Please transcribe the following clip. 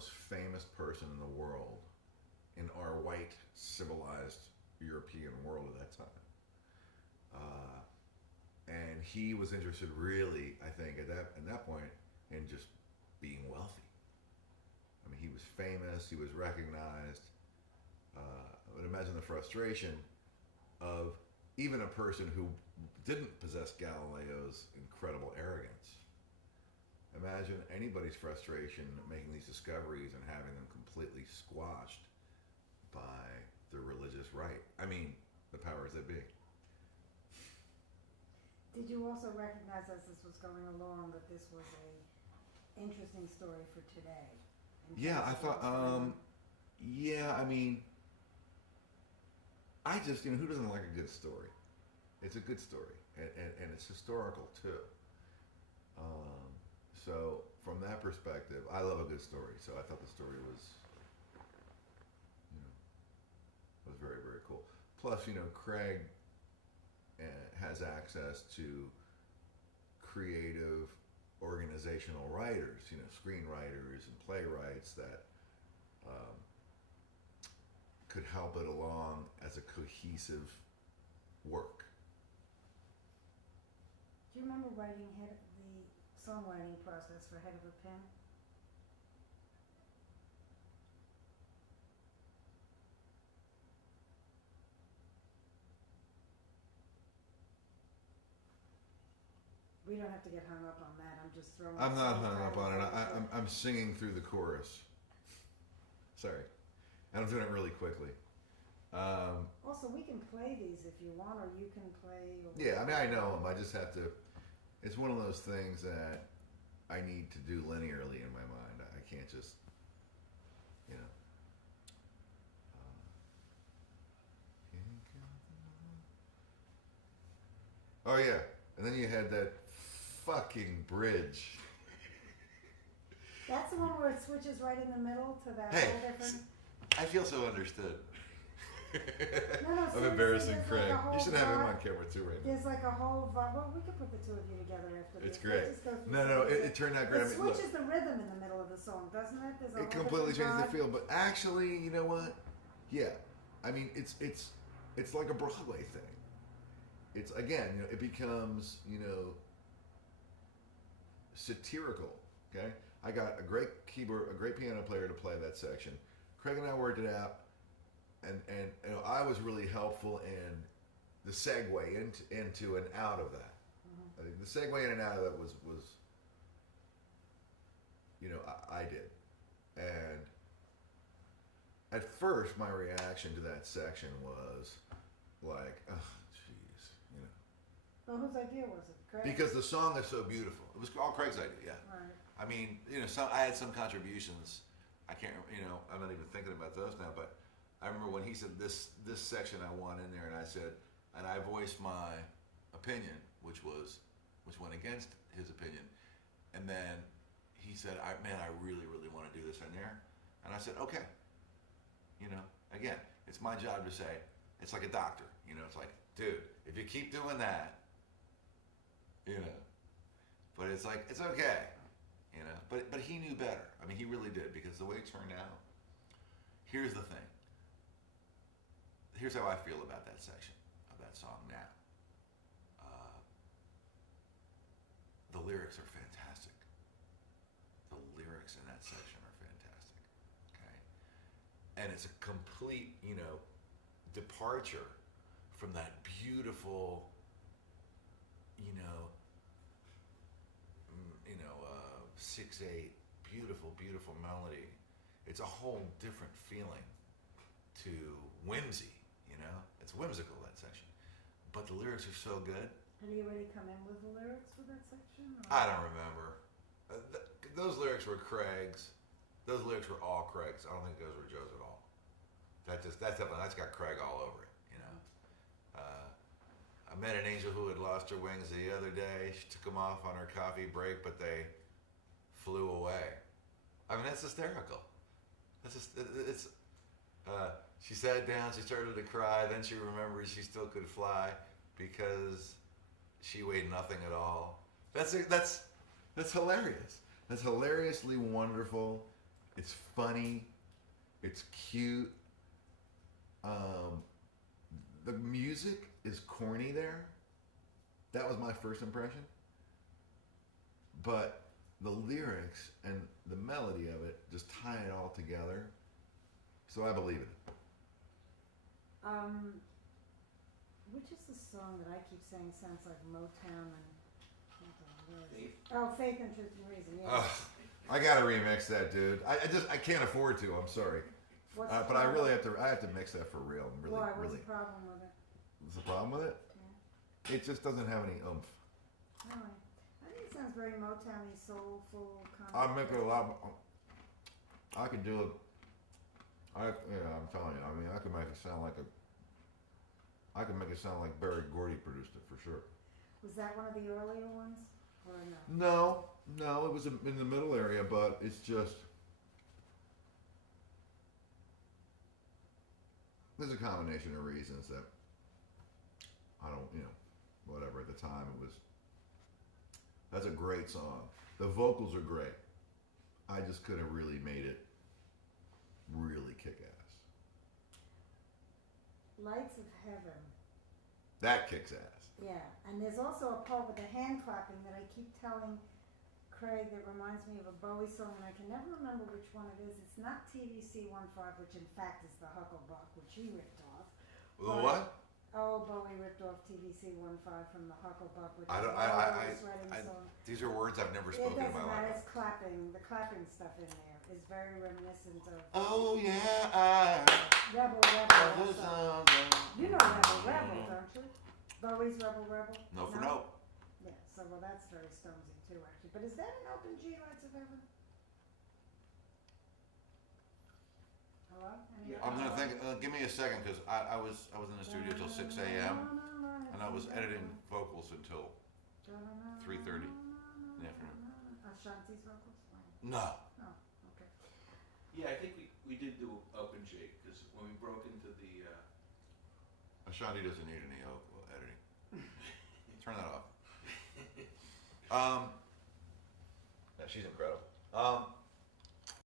most famous person in the world in our white civilized European world at that time. And he was interested, really, I think, at that point, in just being wealthy. I mean, he was famous, he was recognized. But imagine the frustration of even a person who didn't possess Galileo's incredible arrogance. Imagine anybody's frustration making these discoveries and having them completely squashed by the religious right. I mean, the powers that be. Did you also recognize as this was going along that this was a interesting story for today? Yeah, I thought, yeah, I mean, I just, who doesn't like a good story? It's a good story, and it's historical too. So from that perspective, I love a good story. So I thought the story was very, very cool. Plus, Craig has access to creative organizational writers, screenwriters and playwrights that could help it along as a cohesive work. Do you remember writing the songwriting process for Head of a Pin? We don't have to get hung up on that. I'm just throwing. I'm not hung up on it. I'm singing through the chorus. Sorry, and I'm doing it really quickly. Also, we can play these if you want, or you can play. Yeah, I mean, I know them. I just have to. It's one of those things that I need to do linearly in my mind. I can't just, Oh yeah, and then you had that fucking bridge. That's the one where it switches right in the middle to that Hey, whole different. I feel so understood. No, I'm embarrassing there's Craig. like a whole You should have him vibe. on camera too right now. There's like a whole vibe. Well, we could put the two of you together after this. It's great. Let's just go through No, some of it turned out great. It I mean, look, switches the rhythm in the middle of the song, doesn't it? There's a it whole completely changes different the feel. But actually, you know what? Yeah, I mean, it's like a Broadway thing. It's again, it becomes satirical. Okay, I got a great keyboard, a great piano player to play that section. Craig and I worked it out, and I was really helpful in the segue into and out of that. Mm-hmm. I think the segue in and out of that was I did, and at first my reaction to that section was like, oh, jeez, Well, whose idea was it? Craig? because the song is so beautiful. It was all Craig's idea, yeah. Right. I mean, I had some contributions. I can't, I'm not even thinking about those now. But I remember when he said this section I want in there, and I said, and I voiced my opinion, which went against his opinion, and then he said, I really, really want to do this in there, and I said, okay. Again, it's my job to say, it's like a doctor. It's like, dude, if you keep doing that, but it's like, it's okay. But he knew better. I mean, he really did, because the way it turned out. Here's the thing. Here's how I feel about that section of that song now. The lyrics are fantastic. The lyrics in that section are fantastic. Okay, and it's a complete, departure from that beautiful, 6/8, beautiful, beautiful melody. It's a whole different feeling to whimsy, It's whimsical, that section. But the lyrics are so good. Had he already come in with the lyrics for that section? Or? I don't remember. Those lyrics were Craig's. Those lyrics were all Craig's. I don't think those were Joe's at all. That's got Craig all over it, I met an angel who had lost her wings the other day. She took them off on her coffee break, but they flew away. I mean, that's hysterical. She sat down, she started to cry, then she remembered she still could fly because she weighed nothing at all. That's hilarious. That's hilariously wonderful, It's funny. It's cute. The music is corny there. That was my first impression. But the lyrics and the melody of it just tie it all together. So I believe it. Which is the song that I keep saying sounds like Motown and Faith? Oh, Faith and Truth and Reason, yeah. Ugh, I gotta remix that, dude. I can't afford to. I'm sorry, What's but the I problem? really have to. I have to mix that for real. Really, Why? What's really. the problem with it? What's the problem with it? Yeah. It just doesn't have any oomph. Really? I think it sounds very Motowny, soulful, kind I of. make it a lot. I could do it. Yeah, I'm telling you. I mean, I could make it sound like a. I could make it sound like Barry Gordy produced it for sure. Was that one of the earlier ones? Or no? No, it was in the middle area, but it's just. There's a combination of reasons that I don't, whatever. At the time, it was. That's a great song. The vocals are great. I just could have really made it really kick ass. Lights of Heaven. That kicks ass. Yeah, and there's also a part with the hand clapping that I keep telling Craig that reminds me of a Bowie song, and I can never remember which one it is. It's not TVC 15, which in fact is the Hucklebuck, which he ripped off. The what? Oh, Bowie ripped off TVC 15 from the Hucklebuck, which I is don't- a Otis Redding song. These are words I've never It spoken in doesn't my matter, life. it's clapping. The clapping stuff in there is very reminiscent of Oh yeah, Rebel I Rebel. was also. on the- You know Rebel Rebel, don't you? Bowie's Rebel Rebel? No for no. Yeah, so well that's very Stonesy too actually. But is that an open G, Lights of Heaven? Hello? Any Yeah. I'm gonna hello? think. Give me a second, because I was in the studio till 6 a.m. and I was editing vocals until 3:30 in the afternoon. Ashanti's vocals? No. Oh, okay. Yeah, I think we did do Open J, because when we broke into the, Ashanti doesn't need any editing. Turn that off. Yeah, she's incredible.